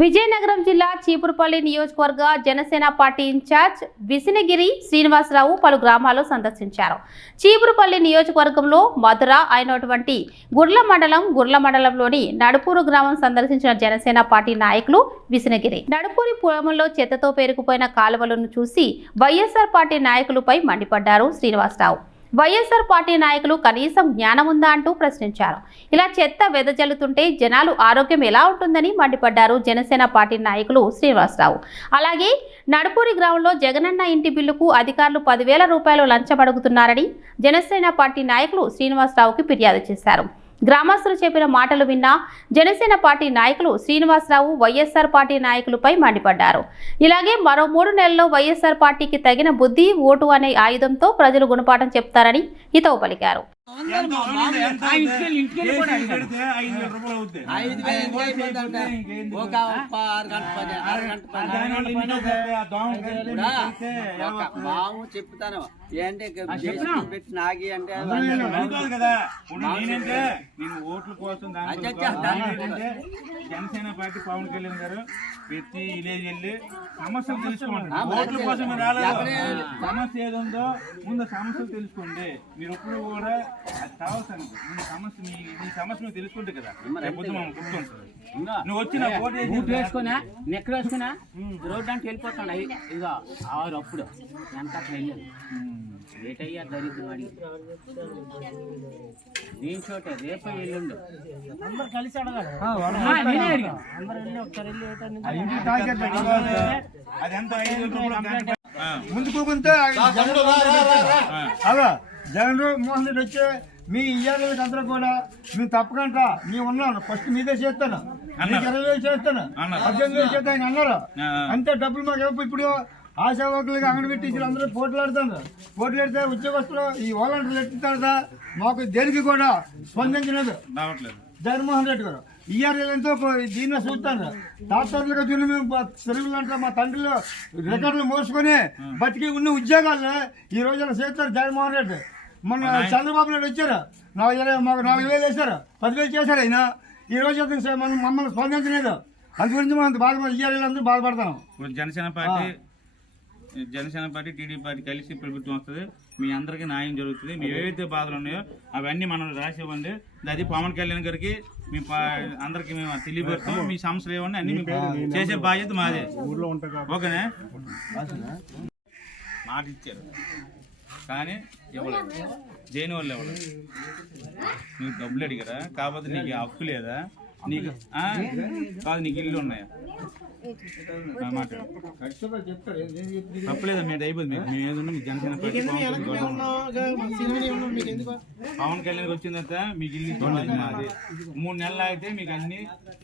విజయనగరం జిల్లా చీపురుపల్లి నియోజకవర్గ Janasena party incharge విసినగిరి Srinivasarao పలు గ్రామాలు సందర్శించారు. చీపురుపల్లి నియోజకవర్గంలో మధుర అయినటువంటి గుర్ల మండలంలోని నడుపూరు గ్రామం సందర్శించిన జనసేన పార్టీ నాయకులు విసినగిరి నడుపూరి పొలంలో చెత్తతో పేరుకుపోయిన కాలువలను చూసి వైఎస్ఆర్ పార్టీ నాయకులపై మండిపడ్డారు. శ్రీనివాసరావు వైఎస్ఆర్ పార్టీ నాయకులు కనీసం జ్ఞానం ఉందా అంటూ ప్రశ్నించారు. ఇలా చెత్త వెదజల్లుతుంటే జనాలు ఆరోగ్యం ఎలా ఉంటుందని మండిపడ్డారు జనసేన పార్టీ నాయకులు శ్రీనివాసరావు. అలాగే నడుపూరి గ్రామంలో జగనన్న ఇంటి బిల్లుకు అధికారులు 10,000 రూపాయలు లంచం అడుగుతున్నారని జనసేన పార్టీ నాయకులు శ్రీనివాసరావుకి ఫిర్యాదు చేశారు. గ్రామస్తులు చెప్పిన మాటలు విన్న జనసేన పార్టీ నాయకులు శ్రీనివాసరావు వైఎస్ఆర్ పార్టీ నాయకులపై మండిపడ్డారు. ఇలాగే మరో 3 నెలల్లో వైఎస్ఆర్ పార్టీకి తగిన బుద్ధి ఓటు అనే ఆయుధంతో ప్రజలు గుణపాఠం చెప్తారని హితవు పలికారు. చెప్తాను నాగి అంటే ఓట్ల కోసం జనసేన పార్టీ పవన్ కళ్యాణ్ గారు ప్రతి విలేజ్ వెళ్ళి సమస్యలు తెలుసుకోండి. ఓట్ల కోసం రాలేదు. సమస్య ఏదుందో ముందు సమస్యలు తెలుసుకోండి. మీరు ఎప్పుడు కూడా అది కావాల్సింది మీ సమస్య నువ్వు తెలుసుకుంటే కదా లేకపోతే మనం గుర్తుంటుంది. నువ్వు వచ్చిన ఓటు వేసుకున్నా నెక్కలు వేసుకున్నా రోడ్డు అంటే వెళ్ళిపోతాడు. ఇక ఆరు అప్పుడు ఎంత వెళ్ళాను ఏటయ్యా దరిద్రం అడిగి దీని చోట రేపు ఎల్లుండు అందరు కలిసి అడగాలి. ముందుకోకుంటే అలా జగన్మోహన్ రెడ్డి వచ్చే మీ ఇయ్యాలకి అందరూ కూడా మేము తప్పకుండా మేము ఉన్నాను. ఫస్ట్ మీదే చేస్తాను, 20,000 చేస్తాను, 18,000 చేస్తాను ఆయన అన్నారు. అంతే డబ్బులు మాకు ఇప్పుడు ఆశావర్కులకి అంగడి పెట్టి అందరూ పోట్లాడుతాను. పోట్లాడితే ఉద్యోగస్తులు ఈ వాలంటీర్లు ఎత్తుతారు. మాకు దేనికి కూడా స్పందించలేదు జగన్మోహన్ రెడ్డి గారు. ఎంతో దీన్ని చూస్తాను. తాత్కాలిక దీన్ని మేము తెలుగులు అంటే మా తండ్రిలో రికార్డులు మోసుకొని బతికి ఉన్న ఉద్యోగాలు ఈ రోజున చేస్తారు జగన్మోహన్ రెడ్డి. మొన్న చంద్రబాబు నాయుడు వచ్చారు, మాకు 4,000 వేశారు, 10,000 చేశారు. ఆయన ఈ రోజు మమ్మల్ని స్పందించలేదు. అందు గురించి మనం అందరూ బాధపడతాం. జనసేన పార్టీ టీడీపీ పార్టీ కలిసి ప్రభుత్వం వస్తుంది. మీ అందరికీ న్యాయం జరుగుతుంది. మీ ఏవైతే బాధలు ఉన్నాయో అవన్నీ మనం రాసి ఇవ్వండి. అది పవన్ కళ్యాణ్ గారికి మీ అందరికి మేము తెలియపెడతాం. మీ సమస్యలు ఏమన్నా అన్ని చేసే బాధ్యత మాదే. ఓకేనా? మాట ఇచ్చారు కానీ ఇవ్వలేదు. దేని వల్ల ఇవ్వలేదు? నీకు డబ్బులు అడిగారా? కాకపోతే నీకు హక్కు లేదా? నీకు కాదు నీకు ఇల్లు ఉన్నాయా? తప్పలేదా? మీరు అయిపోయింది. మేము ఏదన్నా మీకు జనసేన పార్టీ పవన్ కళ్యాణ్ వచ్చిన తర్వాత మీకు ఇల్లు ఇస్తుంది మాది. 3 నెలలు అయితే మీకు అన్ని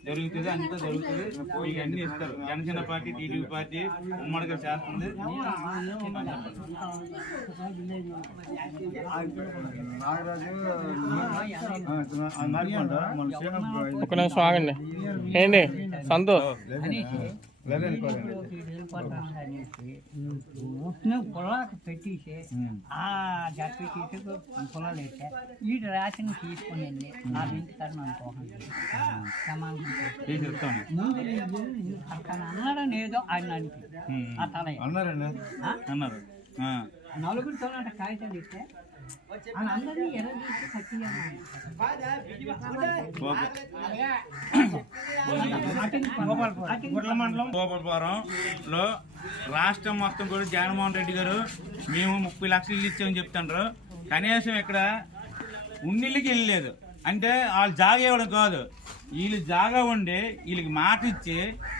జరుగుతుంది, అంతా జరుగుతుంది, మీకు అన్ని ఇస్తారు. జనసేన పార్టీ టీడీపీ పార్టీ ఉమ్మడిగా చేస్తుంది. ఒక నిమిషం ఆగండి. ఏంటి సంతో పొలాలకు పెట్టేసి ఆ జట్టు పొలాలు వేస్తే వీటి రేషన్ తీసుకొని వెళ్ళి నా ఇంటికాడ ముందు అన్నాడని ఏదో ఆయన అడిగి ఆ తల అన్నారు. నలుగురితో కాగితాలు ఇస్తే అందరినీ గోపాలపురంలో రాష్ట్రం మొత్తం కూడా జగన్మోహన్ రెడ్డి గారు మేము 30 లక్షలు ఇల్లు ఇచ్చామని చెప్తాండ్రు. కనీసం ఇక్కడ ఉన్నిళ్ళకి వెళ్ళలేదు. అంటే వాళ్ళు జాగా ఇవ్వడం కాదు, వీళ్ళు జాగా ఉండి వీళ్ళకి మాట ఇచ్చి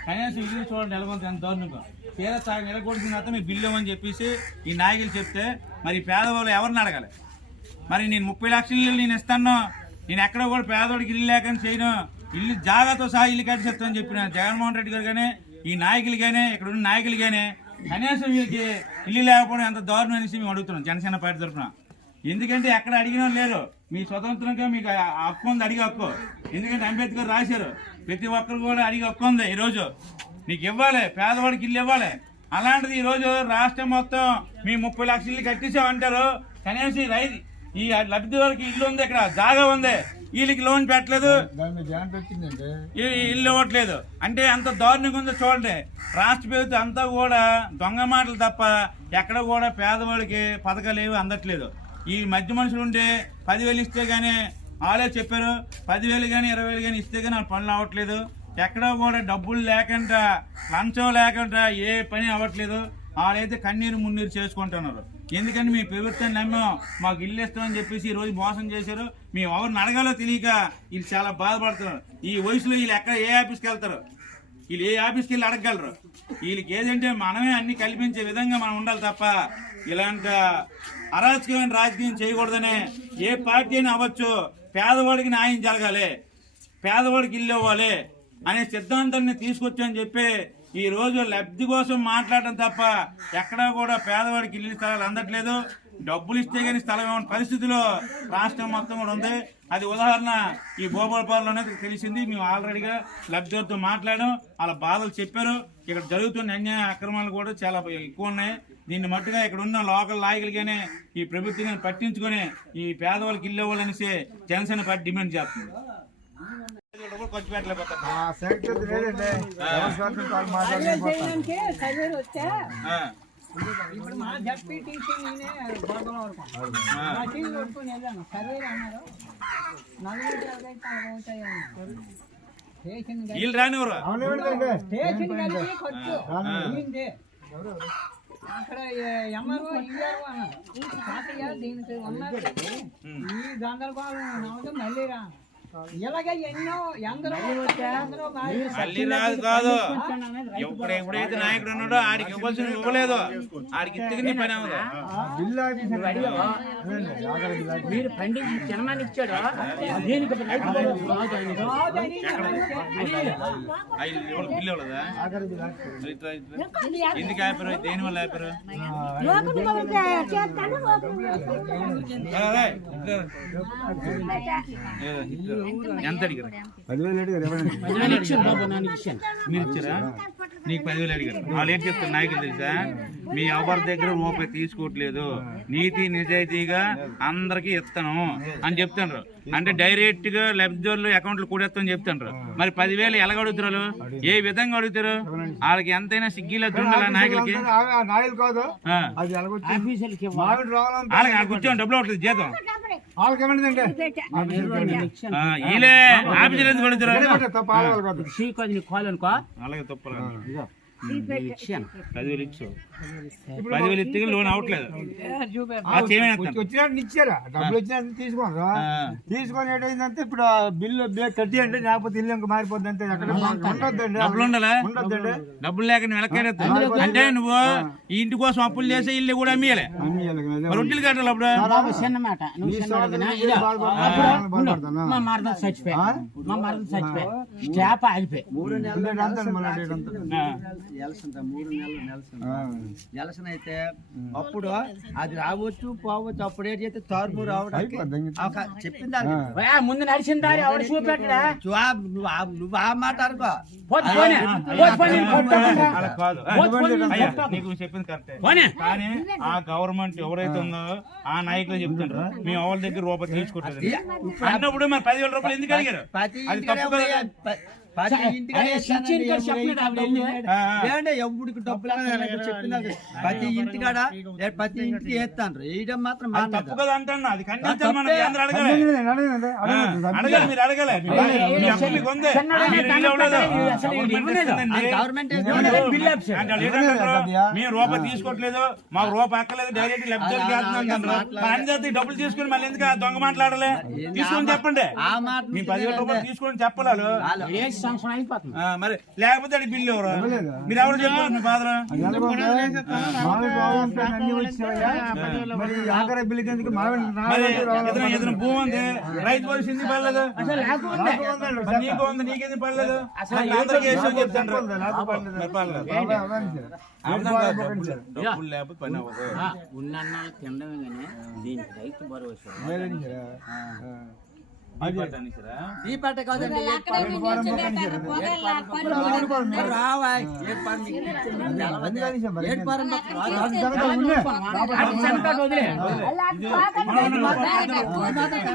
కనీసం ఇల్లు చూడండి నెలకొంత ఎంత దారుణంగా తీరా సాగు నెలకొడుతున్న తర్వాత మీ బిల్లు అని చెప్పేసి ఈ నాయకులు చెప్తే మరి పేదవాళ్ళు ఎవరిని అడగాలి? మరి నేను 30 లక్షల ఇల్లు నేను ఇస్తాను, నేను ఎక్కడ కూడా పేదవాడికి ఇల్లు లేకని చేయను, ఇల్లు జాగాతో సహా ఇల్లు కట్టి చెప్తానని చెప్పిన జగన్మోహన్ రెడ్డి గారు కానీ ఈ నాయకులు కానీ ఇక్కడ ఉన్న నాయకులు కానీ కనీసం వీళ్ళకి ఇల్లు లేకపోవడం ఎంత దారుణం అనేసి మేము అడుగుతున్నాం జనసేన పార్టీ తరఫున. ఎందుకంటే ఎక్కడ అడిగినా లేరు. మీ స్వతంత్రంగా మీకు హక్కు ఉంది, అడిగే హక్కు. ఎందుకంటే అంబేద్కర్ రాశారు ప్రతి ఒక్కరు కూడా అడిగే హక్కు ఉంది. ఈరోజు నీకు ఇవ్వాలి, పేదవాడికి ఇల్లు ఇవ్వాలి. అలాంటిది ఈరోజు రాష్ట్రం మొత్తం మీ 30 లక్షల ఇల్లు కట్టించామంటారు. కనీసం ఈ లబ్ధిదారుకి ఇల్లు ఉంది, ఇక్కడ జాగా ఉంది, వీళ్ళకి లోన్ పెట్టలేదు, దాని మీద జాయింట్ వచ్చిందంటే ఇల్లు ఇవ్వట్లేదు. అంటే అంత దారుణంగా ఉందో చూడండి. రాష్ట్ర ప్రభుత్వం అంతా కూడా దొంగ మాటలు తప్ప ఎక్కడ కూడా పేదవాడికి పథకాలు ఏవి అందట్లేదు. ఈ మధ్య మనుషులు ఉంటే 10,000 ఇస్తే కానీ వాళ్ళే చెప్పారు, 10,000 కానీ 20,000 కానీ ఇస్తే కానీ వాళ్ళ పనులు అవ్వట్లేదు. ఎక్కడో కూడా డబ్బులు లేకుండా, లంచం లేకుండా ఏ పని అవ్వట్లేదు. వాళ్ళైతే కన్నీరు మున్నీరు చేసుకుంటున్నారు. ఎందుకంటే మీ ప్రభుత్వాన్ని నమ్మాం, మాకు ఇల్లు ఇస్తామని చెప్పేసి ఈ రోజు మోసం చేశారు. మేము ఎవరిని అడగాలో తెలియక వీళ్ళు చాలా బాధపడుతున్నారు. ఈ వయసులో వీళ్ళు ఎక్కడ ఏ ఆఫీస్కి వెళ్తారు? వీళ్ళు ఏ ఆఫీస్కి వెళ్ళి అడగగలరు? వీళ్ళకి ఏదంటే మనమే అన్ని కల్పించే విధంగా మనం ఉండాలి తప్ప ఇలాంటి అరాచకమైన రాజకీయం చేయకూడదనే. ఏ పార్టీ అయినా అవ్వచ్చు, పేదవాడికి న్యాయం జరగాలి, పేదవాడికి ఇల్లు ఇవ్వాలి అనే సిద్ధాంతాన్ని తీసుకొచ్చని చెప్పి ఈ రోజు లబ్ధి కోసం మాట్లాడటం తప్ప ఎక్కడా కూడా పేదవాడికి ఇల్లు స్థలాలు అందట్లేదు. డబ్బులు ఇస్తే కానీ స్థలం ఇవ్వని పరిస్థితిలో రాష్ట్రం మొత్తం కూడా ఉంది. అది ఉదాహరణ ఈ భూపాలపాలెంలోనే తెలిసింది. మేము ఆల్రెడీగా లబ్ధిదారులతో మాట్లాడాం, వాళ్ళ బాధలు చెప్పారు. ఇక్కడ జరుగుతున్న అన్యాయ అక్రమాలు కూడా చాలా ఎక్కువ ఉన్నాయి. దీన్ని మట్టుగా ఇక్కడ ఉన్న లోకల్ నాయకులుగానే ఈ ప్రభుత్వాన్ని పట్టించుకొని ఈ పేదవాళ్ళకి ఇల్లు ఇవ్వాలనేసి జనసేన పార్టీ డిమాండ్ చేస్తుంది. ఖర్చు పెట్టలేకపోతాం. ఇప్పుడు మా జడ్పీటీసీ నేనే గొడవల వరకు మసీదు కొట్టుకుని వెళ్ళాను. సర్వేలు అన్నారు 4,50 అవుతాయని. స్టేషన్ కలిపి ఖర్చు అయింది. అక్కడ ఎంఆర్ఓ ఇయ్యారు అన్నారు. తాతయ్య దీనికి ఉన్నారు, ఈ గందరగోళం నవ్వుతూ మళ్ళీ రా. ఇలాగే ఎన్నో మళ్ళీ రాదు కాదు. ఎప్పుడైతే నాయకుడు ఉన్నాడో ఆడికి ఇవ్వాల్సిన ఇవ్వలేదు, ఆడికి ఇద్దరిని పని అవ్వదు. మీరు పండించి జన్మాన్ని ఇచ్చాడు. బిల్లు ఇవ్వలేదా? ఎందుకు ఆపారు? దేని వల్ల ఆపారు? ఎంత అడిగారు? 10,000 అడిగారు. మీరు ఇచ్చారా? నీకు 10,000 అడిగారు. వాళ్ళు ఏం చెప్తారు నాయకులు తెలుసా? మీ ఎవరి దగ్గర రూపాయి తీసుకోవట్లేదు, నీతి నిజాయితీగా అందరికి ఇస్తాను అని చెప్తున్నారు. అంటే డైరెక్ట్ గా లబ్ధిదారులు అకౌంట్లు కూడేస్తామని చెప్తున్నారు. మరి 10,000 ఎలాగ అడుగుతారు? ఏ విధంగా అడుగుతారు? వాళ్ళకి ఎంతైనా సిగ్గిలా ఉండాలి నాయకులకి. వాళ్ళకి కూర్చొని డబ్బులు అవ్వట్లేదు జీతం. వీళ్ళే ఆఫీసులు ఎందుకు అడుగుతారు? అలాగే తప్ప 10,000 ఇచ్చు. 10,000 ఇస్తే లోన్ అవ్వట్లేదు. వచ్చినట్టు ఇచ్చారా? డబ్బులు వచ్చినట్టు తీసుకోరా? తీసుకొని ఏంటంటే ఇప్పుడు బిల్లు కట్టి అంటే లేకపోతే ఇల్లు ఇంకా మారిపోద్ది అంతే. అక్కడ ఉండొద్దండి, డబ్బులు ఉండాలా? ఉండొద్దండి. డబ్బులు లేక వెనక్కేస్తావు అంటే నువ్వు ఈ ఇంటి కోసం అప్పులు చేసే ఇల్లు కూడా అమ్మేయాలి. రొట్టెలు కట్టాలి. అప్పుడు చిన్నమాట మా మరద చచ్చిపోయా, మా మరద చచ్చిపోయా, స్టాప్ ఆగిపోయి 3 నెలలు నెలసన్ అయితే అప్పుడు అది రావచ్చు పోవచ్చు. అప్పుడు ఏం చేస్తే తారుము రావడానికి చెప్పింది ముందు నడిచిన దారి ఎవరు చూపెట్టడా? నువ్వు ఆ మాట అనుకో. నీకు చెప్పింది కరెక్టే. కానీ ఆ గవర్నమెంట్ ఎవరైతే ఉందో ఆ నాయకులు చెప్తుండ్రు మేము ఎవరి దగ్గర రూపాయి తీసుకుంటారు అన్నప్పుడు మరి 10,000 రూపాయలు ఎందుకు అడిగారు? అది తప్పు కదా. ఎవరికి డబ్బులు చెప్పిందా? ప్రతి ఇంటికాడ ప్రతి ఇంటికి వేస్తాను వేయడం మాత్రం తప్పు కదా అంటున్నా. అది ఖండించాలి. మనం కేంద్రం అడగాలి, అడగాలి, మీరు అడగాలి. గవర్నమెంట్ మేము రూపాయి తీసుకోవట్లేదు, మాకు రూపాయి అక్కలేదు, డైరెక్ట్ లబ్ధిదారులకు వేస్తున్నాం. అందరికీ డబ్బులు తీసుకుని మళ్ళీ ఎందుకు దొంగ మాట్లాడాలి? తీసుకొని చెప్పండి. మీ 10,000 రూపాయలు తీసుకొని చెప్పాలి. మరి లేకపోతే బిల్లు ఎవరు? మీరు ఎవరు చెప్పారు మీ బాధ? ఏదైనా భూమి ఉంది, రైతు పరిస్థితి ఎందుకు పడలేదు? నీకు ఉంది, నీకెందుకు పడలేదు? చెప్తాను డబ్బులు లేకపోతే పని అవ్వదు. ఉన్న తినడమే కానీ దీనికి రైతు భరోసా ఈ పాట అనేసారా? ఈ పాట కాదండి వదిలే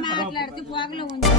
మాట్లాడితే పోగలో ఉంది